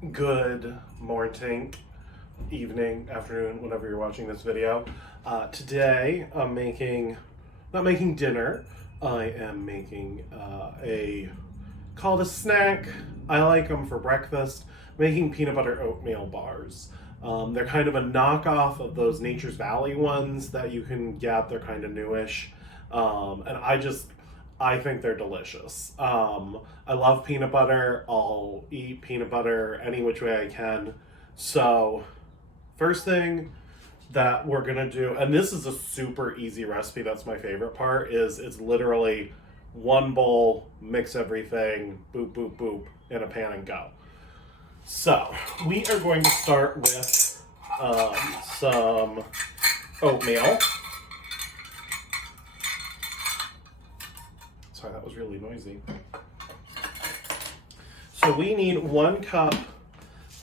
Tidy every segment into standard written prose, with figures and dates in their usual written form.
Good morning, evening, afternoon, whenever you're watching this video. Today I'm not making dinner, I am making called a snack. I like them for breakfast, making peanut butter oatmeal bars. They're kind of a knockoff of those Nature's Valley ones that you can get. They're kind of newish. I think they're delicious. I love peanut butter. I'll eat peanut butter any which way I can. So, first thing that we're gonna do, and this is a super easy recipe, that's my favorite part, is it's literally one bowl, mix everything, boop, boop, boop, in a pan and go. So, we are going to start with some oatmeal. Sorry, that was really noisy. So we need 1 cup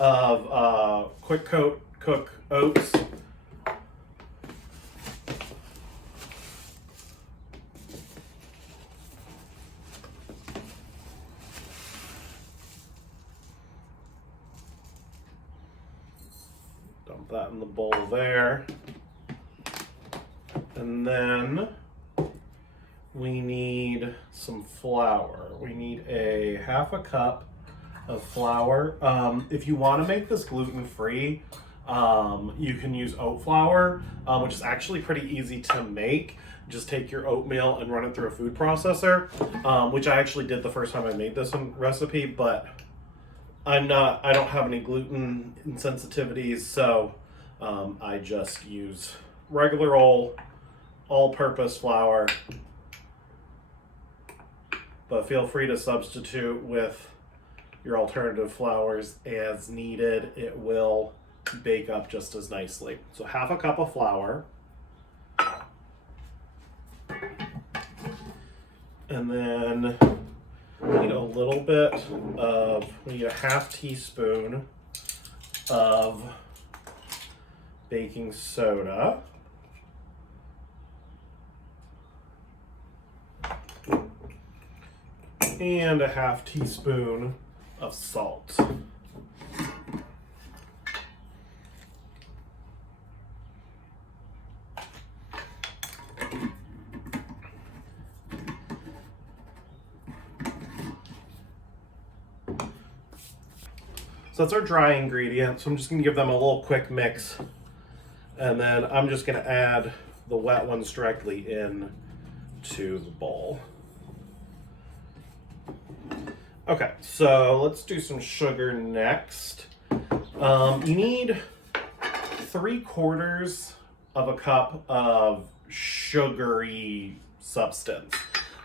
of quick cook oats. Dump that in the bowl there. And then we need some flour. We need a half a cup of flour. If you want to make this gluten-free, you can use oat flour, which is actually pretty easy to make. Just take your oatmeal and run it through a food processor, which I actually did the first time I made this recipe, but I don't have any gluten insensitivities, so I just use regular old all-purpose flour. But feel free to substitute with your alternative flours as needed. It will bake up just as nicely. So half a cup of flour. And then we need we need a half teaspoon of baking soda. And a half teaspoon of salt. So that's our dry ingredients. So I'm just gonna give them a little quick mix. And then I'm just gonna add the wet ones directly in to the bowl. Okay, so let's do some sugar next. You need 3/4 of a cup of sugary substance.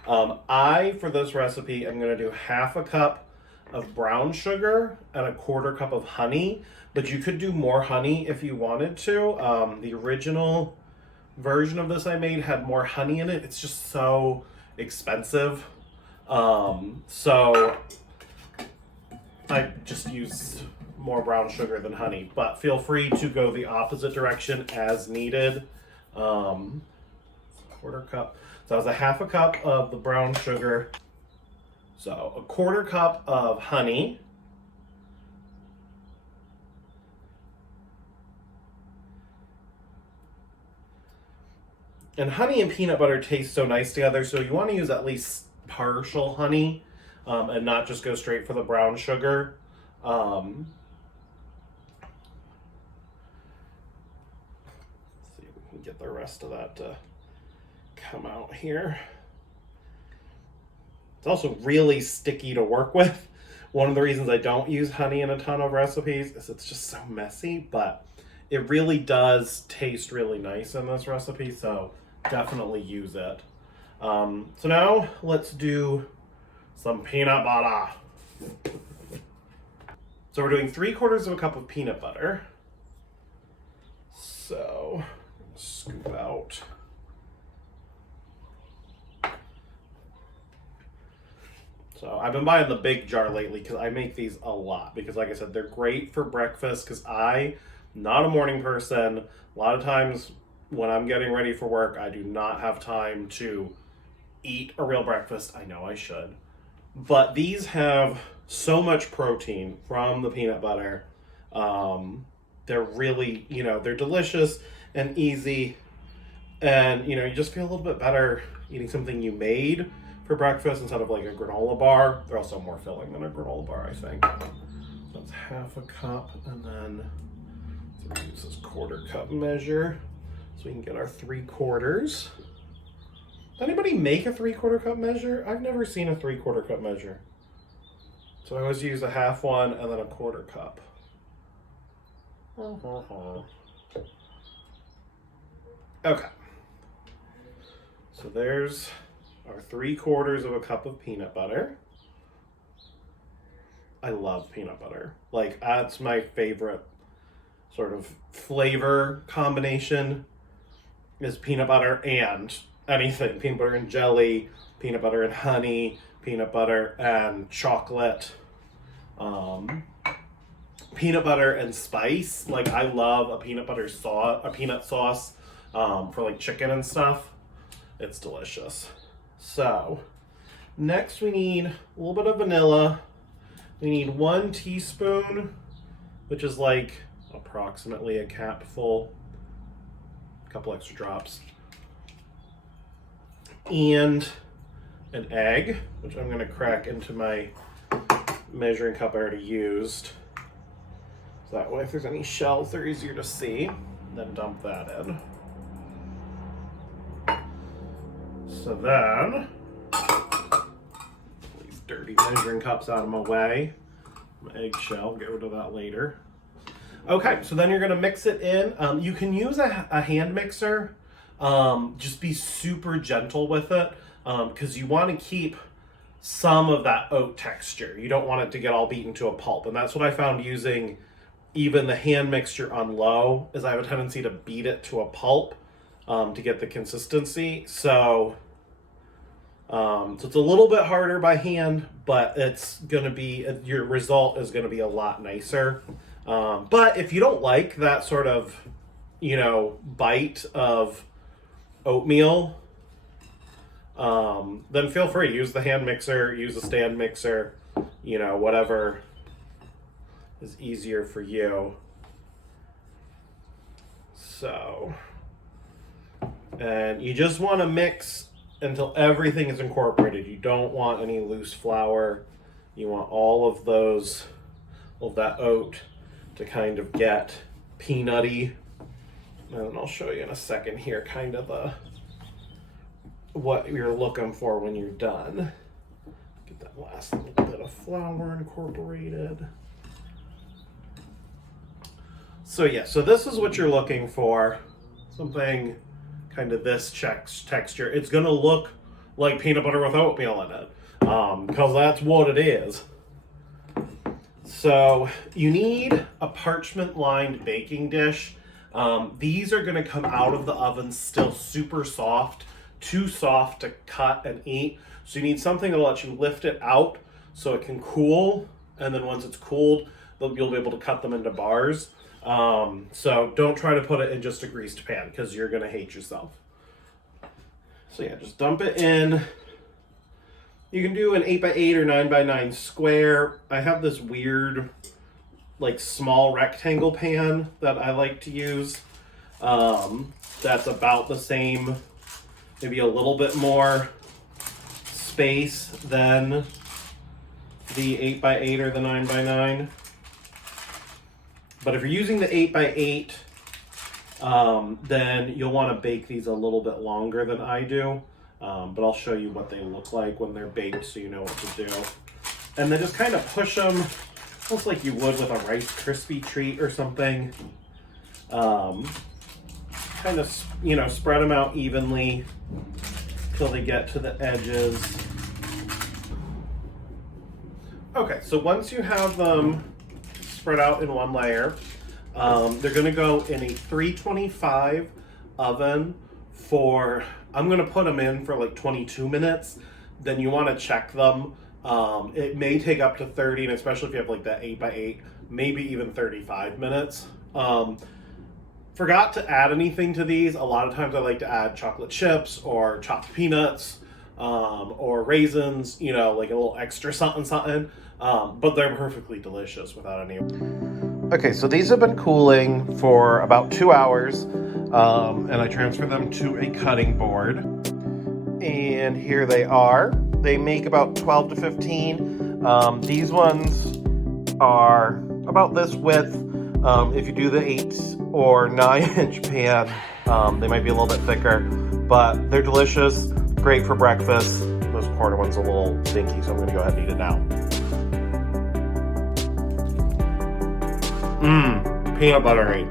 For this recipe, I'm gonna do half a cup of brown sugar and a 1/4 cup of honey, but you could do more honey if you wanted to. The original version of this I made had more honey in it. It's just so expensive. So I just used more brown sugar than honey, but feel free to go the opposite direction as needed. 1/4 cup. So that was a half a cup of the brown sugar. So a 1/4 cup of honey. And honey and peanut butter taste so nice together, so you want to use at least partial honey and not just go straight for the brown sugar. Let's see if we can get the rest of that to come out here. It's also really sticky to work with. One of the reasons I don't use honey in a ton of recipes is it's just so messy, but it really does taste really nice in this recipe, so definitely use it. So now let's do some peanut butter. So we're doing 3/4 of a cup of peanut butter. So scoop out. So I've been buying the big jar lately because I make these a lot because, like I said, they're great for breakfast because I'm not a morning person. A lot of times when I'm getting ready for work, I do not have time to eat a real breakfast. I know I should. but these have so much protein from the peanut butter. They're really, they're delicious and easy. And, you just feel a little bit better eating something you made for breakfast instead of like a granola bar. They're also more filling than a granola bar, I think. That's half a cup, and then let's use this 1/4 cup measure so we can get our 3/4. Does anybody make a 3/4 cup measure? I've never seen a 3/4 cup measure. So I always use a half one and then a 1/4 cup. Okay. So there's our 3/4 of a cup of peanut butter. I love peanut butter. Like, that's my favorite sort of flavor combination is peanut butter and anything. Peanut butter and jelly, peanut butter and honey, peanut butter and chocolate, peanut butter and spice. Like, I love a peanut butter sauce, a peanut sauce for like chicken and stuff. It's delicious. So next we need a little bit of vanilla. We need 1 teaspoon, which is like approximately a capful, a couple extra drops, and an egg, which I'm going to crack into my measuring cup I already used. So that way if there's any shells, they're easier to see. Then dump that in. So then, these dirty measuring cups out of my way. My eggshell, get rid of that later. Okay, so then you're gonna mix it in. You can use a hand mixer. Just be super gentle with it because you want to keep some of that oat texture. You don't want it to get all beaten to a pulp. And that's what I found using even the hand mixture on low, is I have a tendency to beat it to a pulp to get the consistency. So it's a little bit harder by hand, but it's going to be, your result is going to be a lot nicer. But if you don't like that sort of, bite of oatmeal, then feel free. Use the hand mixer, use the stand mixer, whatever is easier for you. So, and you just want to mix until everything is incorporated. You don't want any loose flour. You want all of that oat to kind of get peanutty. And I'll show you in a second here kind of what you're looking for when you're done. Get that last little bit of flour incorporated. So yeah, so this is what you're looking for. Something kind of this texture. It's gonna look like peanut butter with oatmeal in it, because that's what it is. So you need a parchment lined baking dish. These are gonna come out of the oven still super soft, too soft to cut and eat. So you need something that'll let you lift it out so it can cool, and then once it's cooled, you'll be able to cut them into bars. So don't try to put it in just a greased pan because you're gonna hate yourself. So yeah, just dump it in. You can do an 8x8 or 9x9 square. I have this weird, like, small rectangle pan that I like to use. That's about the same, maybe a little bit more space than the 8x8 or the 9x9. But if you're using the 8x8, then you'll want to bake these a little bit longer than I do. But I'll show you what they look like when they're baked so you know what to do. And then just kind of push them, almost like you would with a Rice Krispie treat or something. Kind of, spread them out evenly till they get to the edges. Okay, so once you have them spread out in one layer, they're going to go in a 325 oven for, I'm going to put them in for like 22 minutes. Then you want to check them. It may take up to 30, and especially if you have like that 8x8, maybe even 35 minutes. Forgot to add anything to these. A lot of times I like to add chocolate chips or chopped peanuts. or raisins, you know, like a little extra something. But they're perfectly delicious without any. Okay, so these have been cooling for about 2 hours, and I transferred them to a cutting board. And here they are. They make about 12 to 15. These ones are about this width. If you do the 8 or 9-inch pan, they might be a little bit thicker, but they're delicious, great for breakfast. This quarter one's a little stinky, so I'm gonna go ahead and eat it now. Peanut buttery.